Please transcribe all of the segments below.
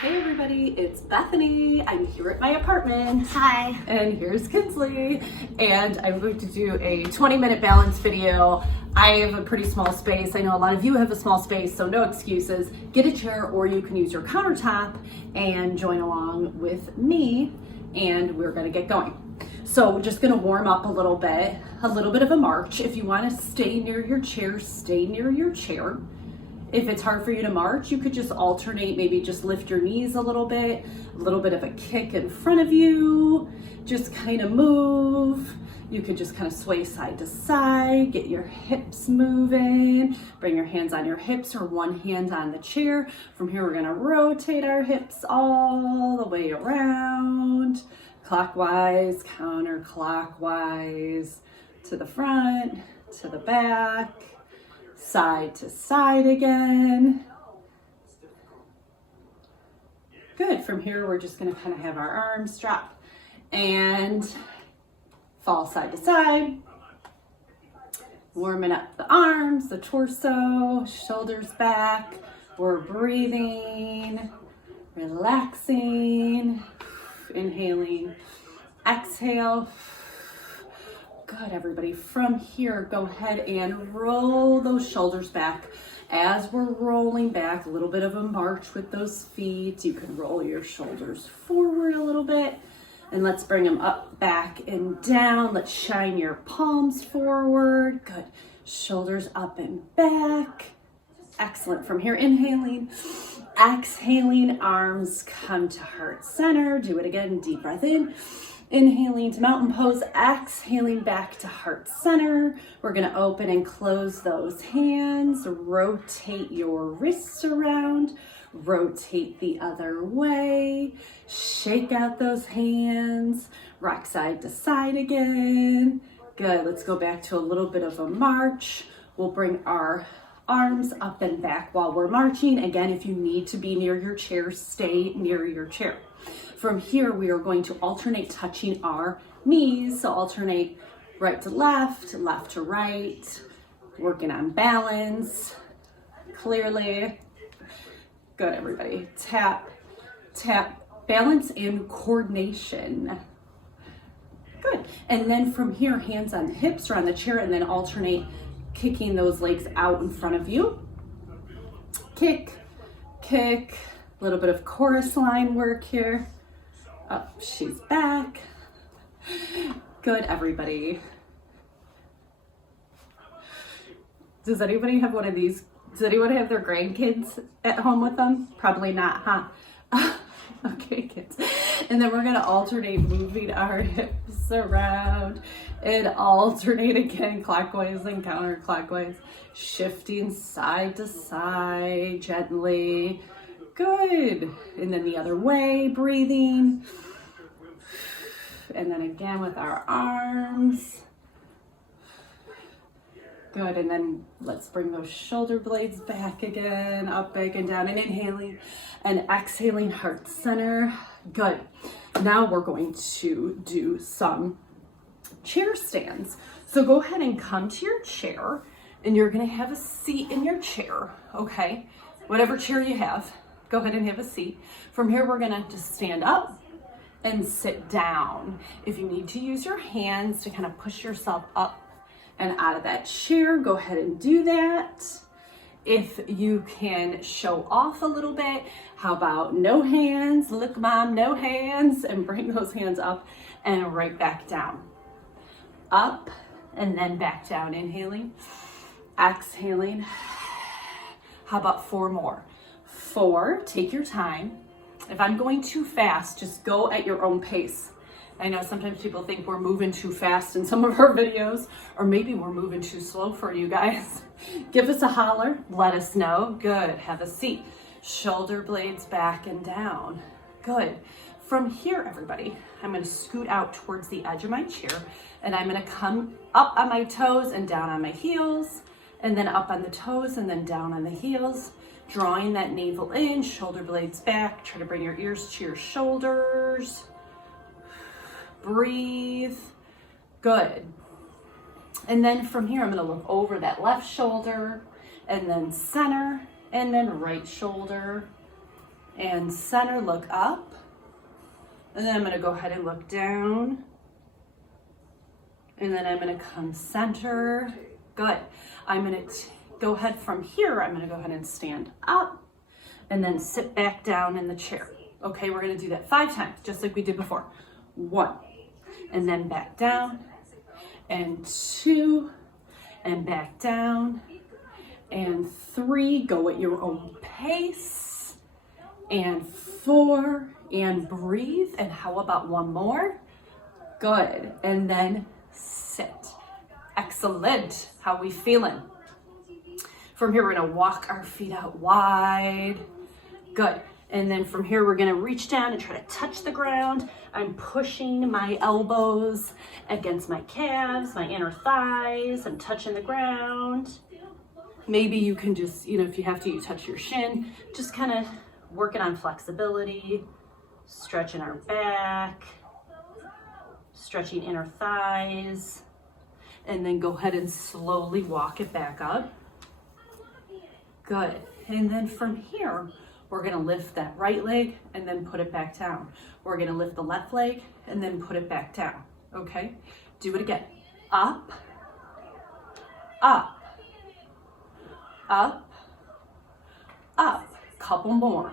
Hey everybody, it's Bethany. I'm here at my apartment. Hi. And here's Kinsley. And I'm going to do a 20-minute balance video. I have a pretty small space. I know a lot of you have a small space, so no excuses. Get a chair or you can use your countertop and join along with me, and we're gonna get going. So we're just gonna warm up a little bit of a march. If you wanna stay near your chair, stay near your chair. If it's hard for you to march, you could just alternate, maybe just lift your knees a little bit of a kick in front of you, just kind of move. You could just kind of sway side to side, get your hips moving, bring your hands on your hips or one hand on the chair. From here, we're gonna rotate our hips all the way around, clockwise, counterclockwise, to the front, to the back, side to side again. Good. From here, we're just going to kind of have our arms drop and fall side to side. Warming up the arms, the torso, shoulders back. We're breathing, relaxing, inhaling, exhale. Good, everybody. From here, go ahead and roll those shoulders back. As we're rolling back, a little bit of a march with those feet. You can roll your shoulders forward a little bit. And let's bring them up, back, and down. Let's shine your palms forward. Good. Shoulders up and back. Excellent. From here, inhaling, exhaling, arms come to heart center. Do it again. Deep breath in. Inhaling to mountain pose, exhaling back to heart center. We're gonna open and close those hands, rotate your wrists around, rotate the other way, shake out those hands, rock side to side again. Good, let's go back to a little bit of a march. We'll bring our arms up and back while we're marching. Again, if you need to be near your chair, stay near your chair. From here, we are going to alternate touching our knees. So alternate right to left to right, working on balance, clearly. Good, everybody. Tap, tap, balance and coordination. Good. And then from here, hands on the hips or on the chair, and then alternate kicking those legs out in front of you. Kick, kick, a little bit of chorus line work here. Up, she's back. Good, everybody. Does anybody have one of these? Does anyone have their grandkids at home with them? Probably not, huh? Okay, kids. And then we're gonna alternate moving our hips around and alternate again, clockwise and counterclockwise, shifting side to side gently. Good. And then the other way, breathing. And then again with our arms. Good. And then let's bring those shoulder blades back again, up, back, and down, and inhaling and exhaling, heart center. Good. Now we're going to do some chair stands. So go ahead and come to your chair, and you're going to have a seat in your chair, okay? Whatever chair you have. Go ahead and have a seat. From here, we're gonna just stand up and sit down. If you need to use your hands to kind of push yourself up and out of that chair, go ahead and do that. If you can show off a little bit, how about no hands? Look, mom, no hands, and bring those hands up and right back down. Up and then back down, inhaling, exhaling. How about 4 more? 4, take your time. If I'm going too fast, just go at your own pace. I know sometimes people think we're moving too fast in some of our videos, or maybe we're moving too slow for you guys. Give us a holler, let us know. Good, have a seat. Shoulder blades back and down. Good. From here, everybody, I'm gonna scoot out towards the edge of my chair, and I'm gonna come up on my toes and down on my heels, and then up on the toes and then down on the heels. Drawing that navel in, shoulder blades back. Try to bring your ears to your shoulders. Breathe. Good. And then from here, I'm going to look over that left shoulder and then center and then right shoulder. and center, look up. And then I'm gonna go ahead and look down. And then I'm gonna come center. Good. I'm gonna go ahead from here. I'm gonna go ahead and stand up and then sit back down in the chair. Okay, we're gonna do that 5 times, just like we did before. 1, and then back down, and 2, and back down, and 3, go at your own pace, and 4, and breathe, and how about one more? Good, and then sit. Excellent. How we feeling? From here, we're gonna walk our feet out wide. Good. And then from here, we're gonna reach down and try to touch the ground. I'm pushing my elbows against my calves, my inner thighs. I'm touching the ground. Maybe you can just, if you have to, you touch your shin. Just kind of working on flexibility, stretching our back, stretching inner thighs, and then go ahead and slowly walk it back up. Good. And then from here, we're gonna lift that right leg and then put it back down. We're gonna lift the left leg and then put it back down, okay? Do it again. Up, up, up, up. Couple more.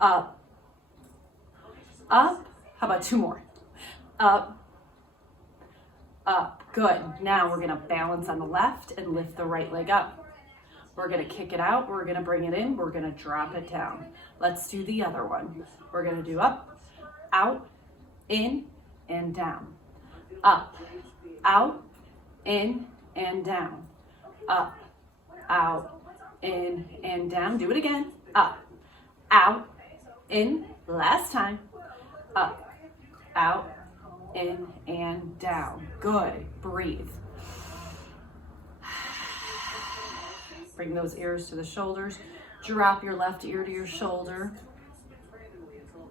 Up, up. How about 2 more? Up, up. Good. Now we're gonna balance on the left and lift the right leg up. We're gonna kick it out, we're gonna bring it in, we're gonna drop it down. Let's do the other one. We're gonna do up, out, in, and down. Up, out, in, and down. Up, out, in, and down. Do it again. Up, out, in. Last time. Up, out, in, and down. Good. Breathe. Bring those ears to the shoulders. Drop your left ear to your shoulder.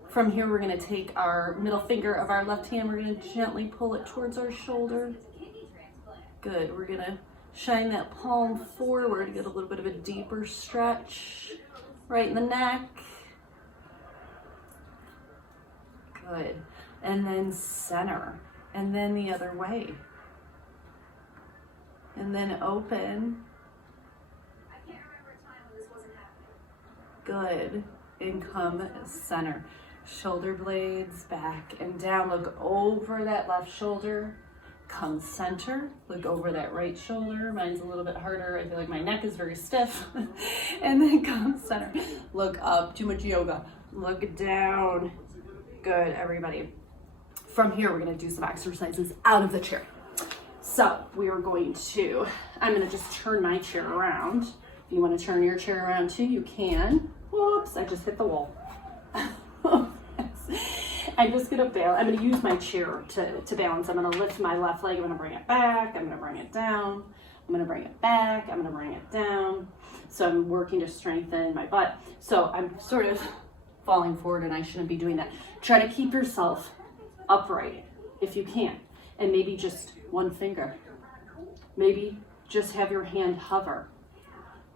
From here, we're gonna take our middle finger of our left hand. We're gonna gently pull it towards our shoulder. Good. We're gonna shine that palm forward, get a little bit of a deeper stretch right in the neck. Good. And then center. And then the other way. And then open. Good. And come center. Shoulder blades back and down. Look over that left shoulder. Come center. Look over that right shoulder. Mine's a little bit harder. I feel like my neck is very stiff. And then come center. Look up. Too much yoga. Look down. Good, everybody. From here, we're going to do some exercises out of the chair. So we are going to, I'm going to just turn my chair around. If you want to turn your chair around too, you can. Whoops, I just hit the wall. I'm just going to balance. I'm going to use my chair to balance. I'm going to lift my left leg. I'm going to bring it back. I'm going to bring it down. I'm going to bring it back. I'm going to bring it down. So I'm working to strengthen my butt. So I'm sort of falling forward, and I shouldn't be doing that. Try to keep yourself upright if you can. And maybe just one finger. Maybe just have your hand hover.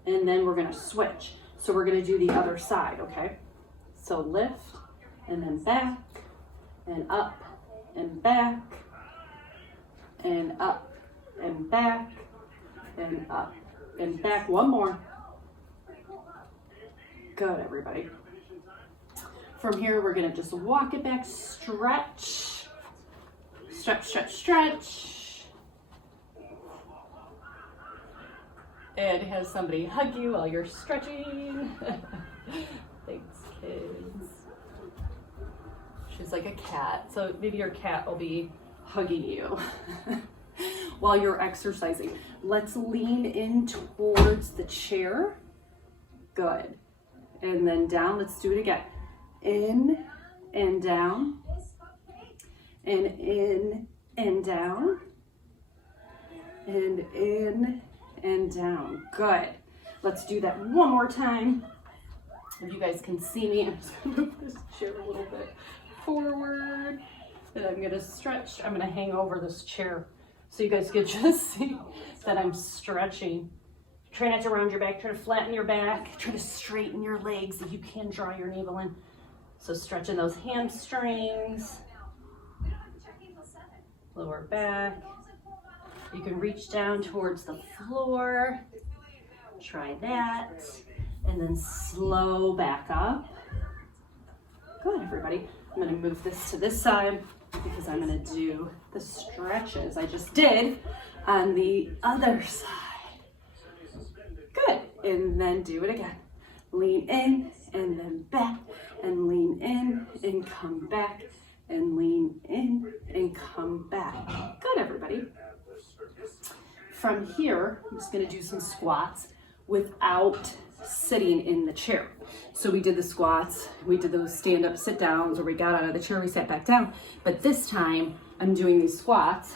And then we're going to switch. So we're going to do the other side, okay? So lift, and then back, and up, and back, and up, and back, and up, and back. One more. Good, everybody. From here, we're gonna just walk it back, stretch, stretch, stretch, stretch. And have somebody hug you while you're stretching. Thanks, kids. She's like a cat, so maybe your cat will be hugging you while you're exercising. Let's lean in towards the chair. Good. And then down. Let's do it again. In and down. And in and down. And in and down. Good. Let's do that one more time. If you guys can see me, I'm just going to move this chair a little bit forward. And I'm going to stretch. I'm going to hang over this chair so you guys can just see that I'm stretching Try not to round your back, try to flatten your back, try to straighten your legs if you can, draw your navel in. So stretching those hamstrings, lower back. You can reach down towards the floor, try that, and then slow back up. Good, everybody. I'm gonna move this to this side because I'm gonna do the stretches I just did on the other side. Good, and then do it again. Lean in and then back, and lean in and come back, and lean in and come back. Good, everybody. From here, I'm just gonna do some squats without sitting in the chair. So we did the squats, we did those stand up, sit downs, where we got out of the chair, we sat back down. But this time I'm doing these squats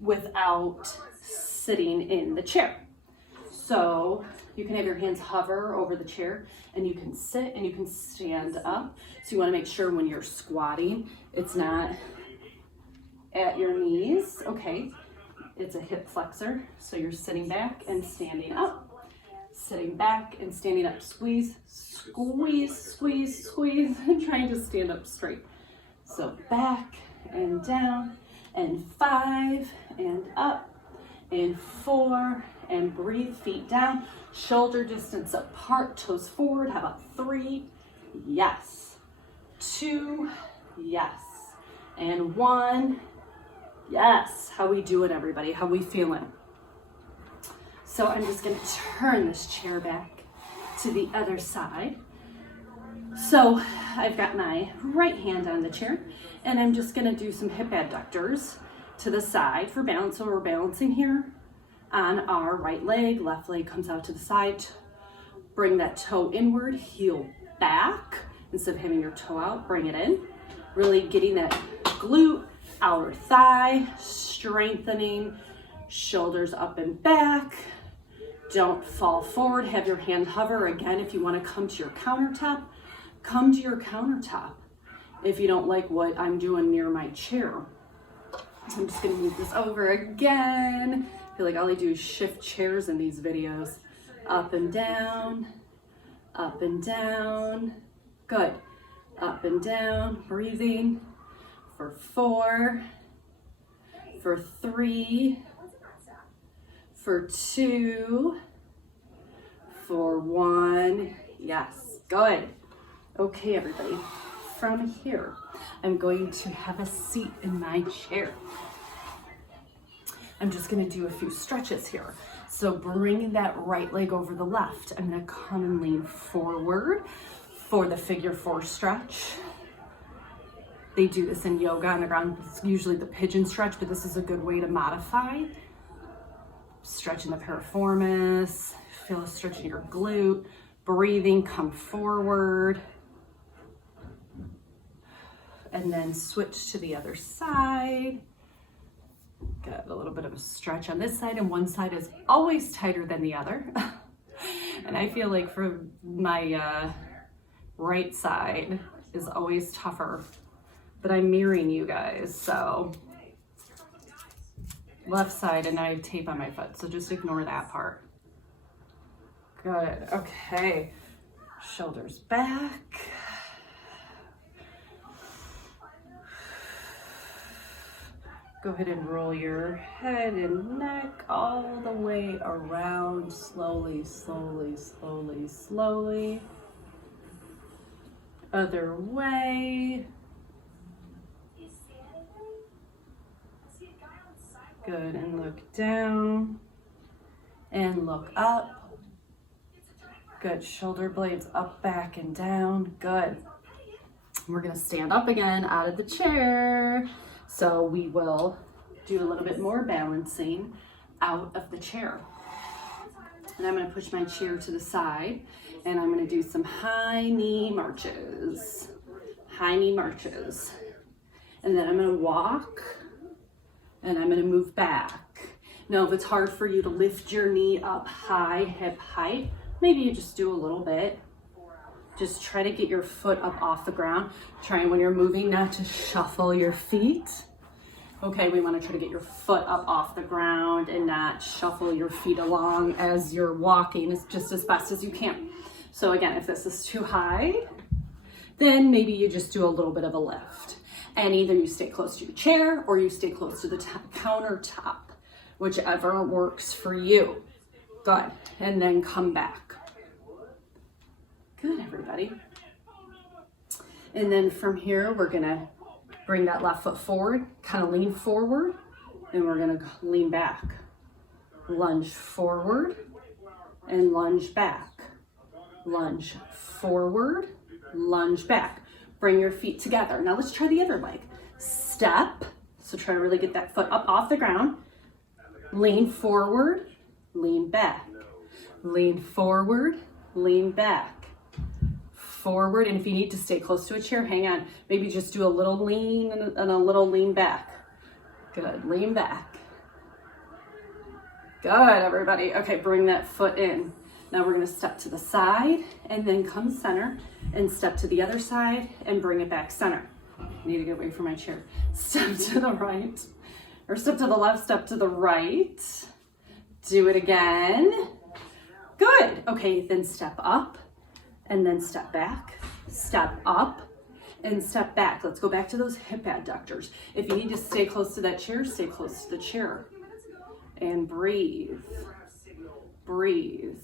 without sitting in the chair. So you can have your hands hover over the chair, and you can sit and you can stand up. So you wanna make sure when you're squatting, it's not at your knees, okay? It's a hip flexor, so you're sitting back and standing up. Sitting back and standing up. Squeeze, squeeze, squeeze, squeeze, and trying to stand up straight. So back and down, and 5, and up, and 4, and breathe, feet down, shoulder distance apart, toes forward. How about 3? Yes. 2, yes. And 1, yes. How we doing, everybody? How we feeling? So I'm just gonna turn this chair back to the other side. So I've got my right hand on the chair, and I'm just gonna do some hip abductors to the side for balance. So we're balancing here on our right leg, left leg comes out to the side. Bring that toe inward, heel back. Instead of having your toe out, bring it in. Really getting that glute, outer thigh, strengthening, shoulders up and back. Don't fall forward, have your hand hover. Again, if you want to come to your countertop, come to your countertop. If you don't like what I'm doing near my chair, I'm just gonna move this over again. I feel like all I do is shift chairs in these videos. Up and down, up and down. Good, up and down, breathing for 4, for 3, for 2, for 1, yes, good. Okay, everybody, from here, I'm going to have a seat in my chair. I'm just gonna do a few stretches here. So bring that right leg over the left. I'm gonna come and lean forward for the figure 4 stretch. They do this in yoga on the ground. It's usually the pigeon stretch, but this is a good way to modify. Stretching the piriformis, feel a stretch in your glute, breathing, come forward. And then switch to the other side. Got a little bit of a stretch on this side, and one side is always tighter than the other. And I feel like for my right side is always tougher, but I'm mirroring you guys, so. Left side, and I have tape on my foot, so just ignore that part. Good, okay. Shoulders back. Go ahead and roll your head and neck all the way around, slowly, slowly, slowly, slowly. Other way. Good, and look down and look up. Good, shoulder blades up, back, and down. Good. We're gonna stand up again out of the chair. So we will do a little bit more balancing out of the chair. And I'm gonna push my chair to the side, and I'm gonna do some high knee marches. High knee marches. And then I'm gonna walk, and I'm gonna move back. Now, if it's hard for you to lift your knee up high, hip height, maybe you just do a little bit. Just try to get your foot up off the ground. Try when you're moving not to shuffle your feet. Okay, we want to try to get your foot up off the ground and not shuffle your feet along as you're walking. It's just as fast as you can. So again, if this is too high, then maybe you just do a little bit of a lift. And either you stay close to your chair or you stay close to the countertop, whichever works for you. Good. And then come back. Good, everybody. And then from here, we're gonna bring that left foot forward, kind of lean forward, and we're gonna lean back. Lunge forward and lunge back. Lunge forward, lunge back. Bring your feet together. Now let's try the other leg. Step, so try to really get that foot up off the ground. Lean forward, lean back. Lean forward, lean back. Forward, and if you need to stay close to a chair, hang on. Maybe just do a little lean and a little lean back. Good, lean back. Good, everybody. Okay, bring that foot in. Now we're gonna step to the side and then come center and step to the other side and bring it back center. I need to get away from my chair. Step to the right, or step to the left, step to the right. Do it again. Good. Okay, then step up. And then step back, step up, and step back. Let's go back to those hip adductors. If you need to stay close to that chair, stay close to the chair. And breathe, breathe.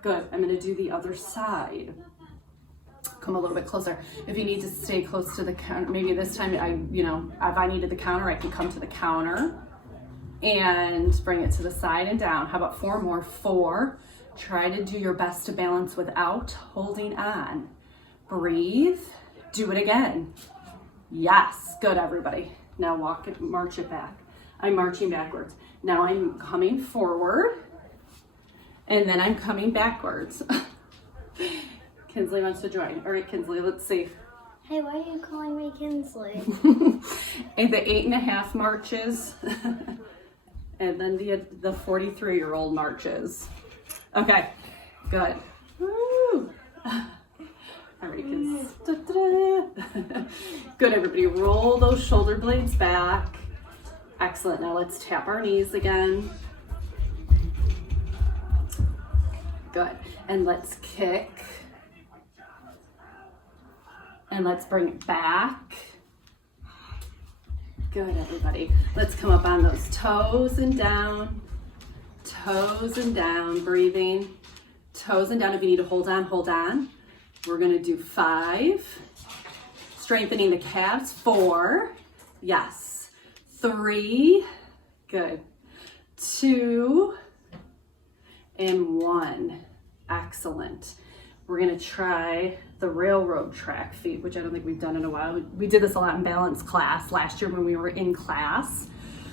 Good, I'm gonna do the other side. Come a little bit closer. If you need to stay close to the counter, maybe this time, if I needed the counter, I can come to the counter and bring it to the side and down. How about 4 more? 4. Try to do your best to balance without holding on. Breathe. Do it again. Yes. Good, everybody. Now walk it, march it back. I'm marching backwards. Now I'm coming forward, and then I'm coming backwards. Kinsley wants to join. All right, Kinsley, let's see. Hey, why are you calling me Kinsley? And the 8.5 marches. And then the 43-year-old marches. Okay, good. Woo. All right, kids. Good, everybody. Roll those shoulder blades back. Excellent. Now let's tap our knees again. Good. And let's kick. And let's bring it back. Good, everybody. Let's come up on those toes and down, breathing, toes and down. If you need to hold on, hold on. We're gonna do 5, strengthening the calves. 4, yes. 3, good. 2, and 1, excellent. We're gonna try the railroad track feet, which I don't think we've done in a while. We did this a lot in balance class last year when we were in class.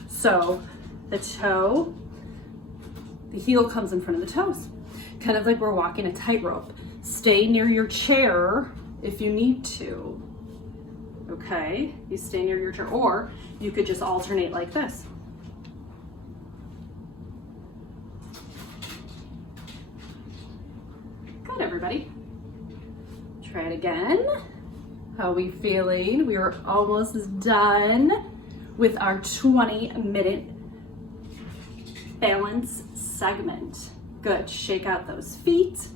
So the toe, the heel comes in front of the toes, kind of like we're walking a tightrope. Stay near your chair if you need to. Okay, you stay near your chair, or you could just alternate like this. Good, everybody. Try it again. How are we feeling? We are almost done with our 20-minute balance segment. Good, shake out those feet.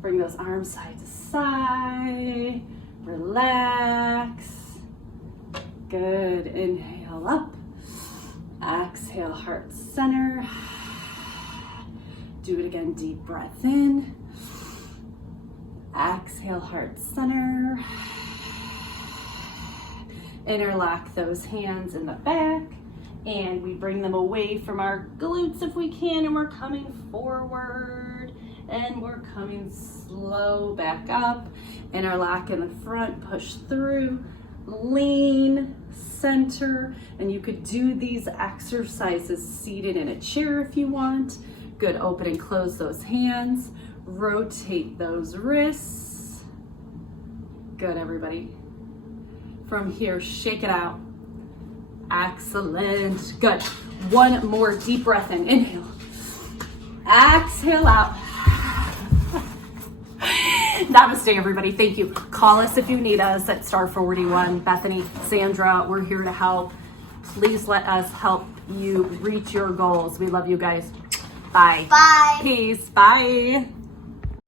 Bring those arms side to side. Relax. Good, inhale up. Exhale, heart center. Do it again, deep breath in. Exhale, heart center. Interlock those hands in the back, and we bring them away from our glutes if we can, and we're coming forward, and we're coming slow back up. Interlock in the front, push through, lean, center, and you could do these exercises seated in a chair if you want. Good, open and close those hands. Rotate those wrists. Good, everybody. From here, shake it out. Excellent. Good. One more deep breath in. Inhale. Exhale out. Namaste, everybody. Thank you. Call us if you need us at star 41. Bethany, Sandra, we're here to help. Please let us help you reach your goals. We love you guys. Bye. Bye. Peace. Bye.